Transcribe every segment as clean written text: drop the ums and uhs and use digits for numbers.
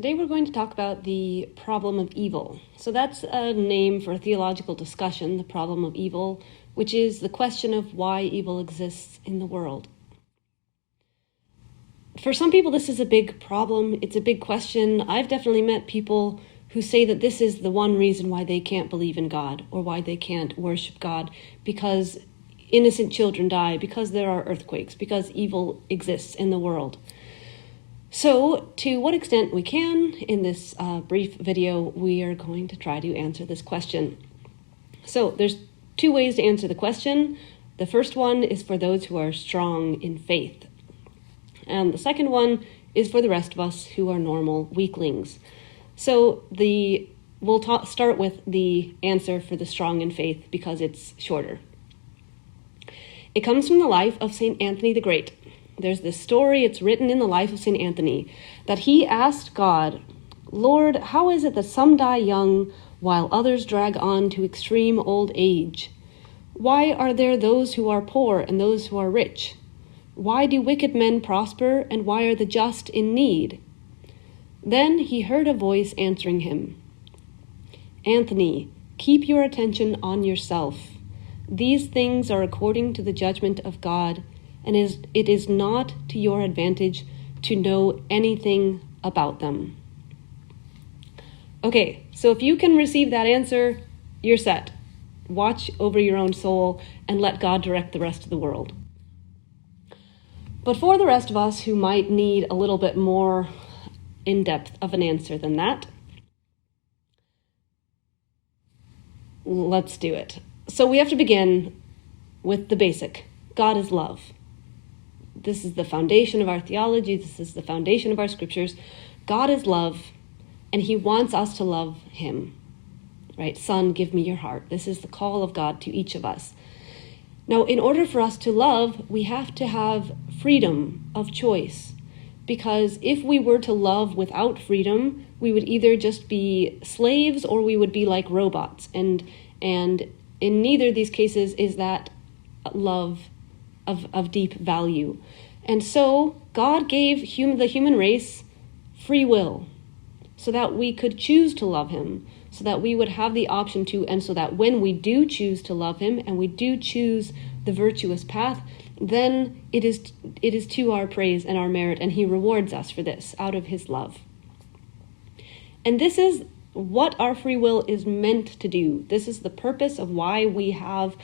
Today we're going to talk about the problem of evil. So that's a name for a theological discussion, the problem of evil, which is the question of why evil exists in the world. For some people, this is a big problem. It's a big question. I've definitely met people who say that this is the one reason why they can't believe in God or why they can't worship God, because innocent children die, because there are earthquakes, because evil exists in the world. So, to what extent we can, in this brief video, we are going to try to answer this question. So, there's two ways to answer the question. The first one is for those who are strong in faith. And the second one is for the rest of us who are normal weaklings. So, we'll start with the answer for the strong in faith because it's shorter. It comes from the life of St. Anthony the Great. There's this story, it's written in the life of St. Anthony, that he asked God, "Lord, how is it that some die young while others drag on to extreme old age? Why are there those who are poor and those who are rich? Why do wicked men prosper and why are the just in need?" Then he heard a voice answering him, "Anthony, keep your attention on yourself. These things are according to the judgment of God, and it is not to your advantage to know anything about them." Okay, so if you can receive that answer, you're set. Watch over your own soul and let God direct the rest of the world. But for the rest of us who might need a little bit more in-depth of an answer than that, let's do it. So we have to begin with the basic. God is love. This is the foundation of our theology. This is the foundation of our scriptures. God is love, and he wants us to love him. Right? Son, give me your heart. This is the call of God to each of us. Now, in order for us to love, we have to have freedom of choice. Because if we were to love without freedom, we would either just be slaves or we would be like robots. And in neither of these cases is that love of deep value. And so God gave the human race free will so that we could choose to love him, so that we would have the option to, and so that when we do choose to love him and we do choose the virtuous path, then it is to our praise and our merit, and he rewards us for this out of his love. And this is what our free will is meant to do. This is the purpose of why we have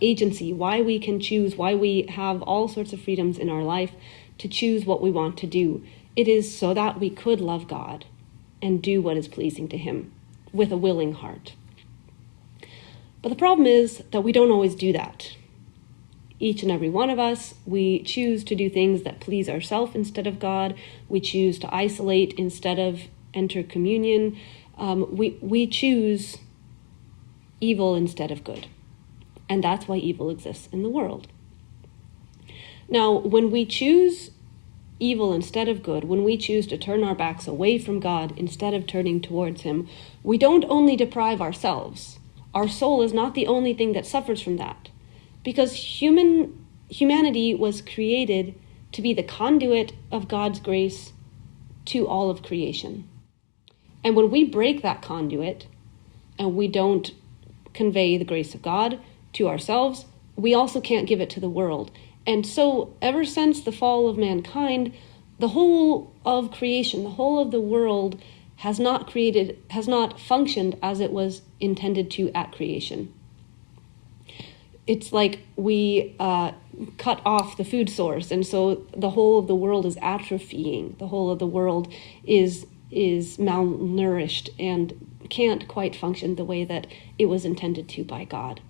agency, why we can choose, why we have all sorts of freedoms in our life to choose what we want to do. It is so that we could love God and do what is pleasing to him with a willing heart. But the problem is that we don't always do that. Each and every one of us, we choose to do things that please ourselves instead of God. We choose to isolate instead of enter communion. We choose evil instead of good. And that's why evil exists in the world. Now, when we choose evil instead of good, when we choose to turn our backs away from God instead of turning towards him, we don't only deprive ourselves. Our soul is not the only thing that suffers from that. Because humanity was created to be the conduit of God's grace to all of creation. And when we break that conduit and we don't convey the grace of God to ourselves, we also can't give it to the world. And so ever since the fall of mankind, the whole of creation, the whole of the world has not functioned as it was intended to at creation. It's like we cut off the food source, and so the whole of the world is atrophying. The whole of the world is malnourished and can't quite function the way that it was intended to by God.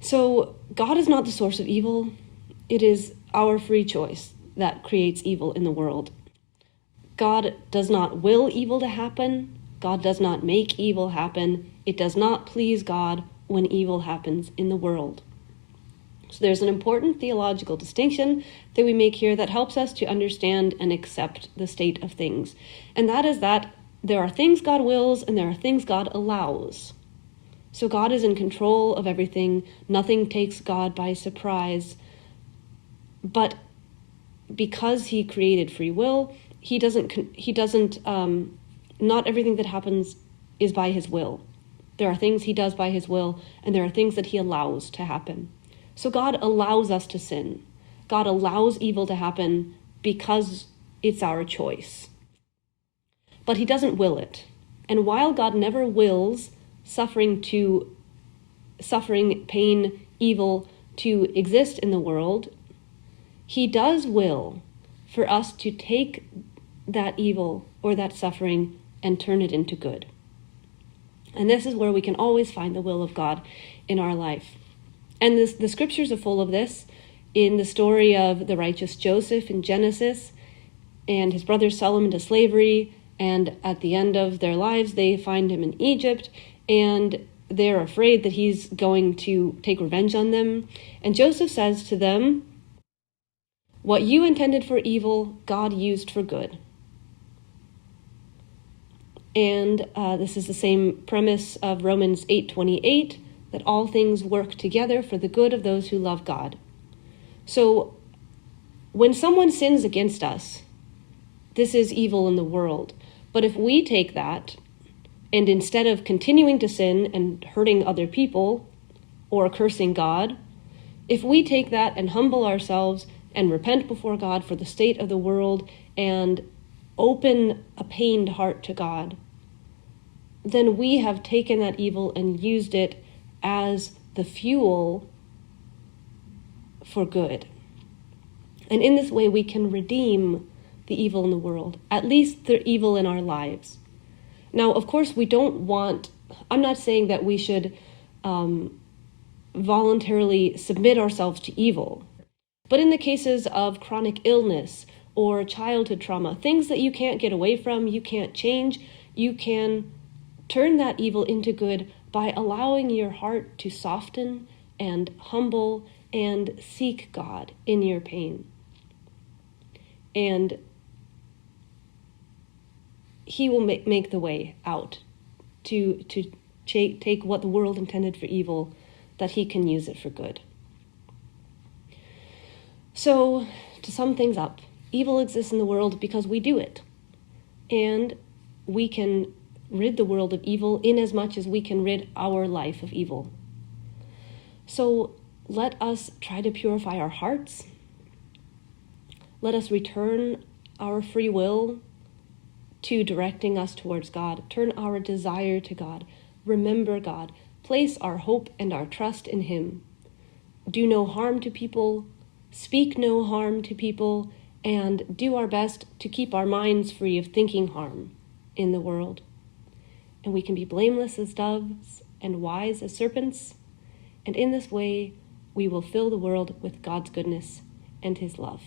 So God is not the source of evil. It is our free choice that creates evil in the world. God does not will evil to happen. God does not make evil happen. It does not please God when evil happens in the world. So there's an important theological distinction that we make here that helps us to understand and accept the state of things. And that is that there are things God wills and there are things God allows. So God is in control of everything. Nothing takes God by surprise. But because he created free will, he doesn't not everything that happens is by his will. There are things he does by his will, and there are things that he allows to happen. So God allows us to sin. God allows evil to happen because it's our choice. But he doesn't will it. And while God never wills suffering, pain, evil to exist in the world, he does will for us to take that evil or that suffering and turn it into good. And this is where we can always find the will of God in our life. And the scriptures are full of this. In the story of the righteous Joseph in Genesis, and his brothers sell him into slavery, and at the end of their lives they find him in Egypt, and they're afraid that he's going to take revenge on them. And Joseph says to them, "What you intended for evil, God used for good." And this is the same premise of Romans 8:28, that all things work together for the good of those who love God. So when someone sins against us, this is evil in the world. But if we take that, and instead of continuing to sin and hurting other people or cursing God, if we take that and humble ourselves and repent before God for the state of the world and open a pained heart to God, then we have taken that evil and used it as the fuel for good. And in this way, we can redeem the evil in the world, at least the evil in our lives. Now, of course, I'm not saying that we should voluntarily submit ourselves to evil. But in the cases of chronic illness or childhood trauma, things that you can't get away from, you can't change, you can turn that evil into good by allowing your heart to soften and humble and seek God in your pain. And he will make the way out to take what the world intended for evil, that he can use it for good. So, to sum things up, evil exists in the world because we do it. And we can rid the world of evil in as much as we can rid our life of evil. So let us try to purify our hearts. Let us return our free will to directing us towards God. Turn our desire to God. Remember God. Place our hope and our trust in him. Do no harm to people. Speak no harm to people. And do our best to keep our minds free of thinking harm in the world. And we can be blameless as doves and wise as serpents. And in this way, we will fill the world with God's goodness and his love.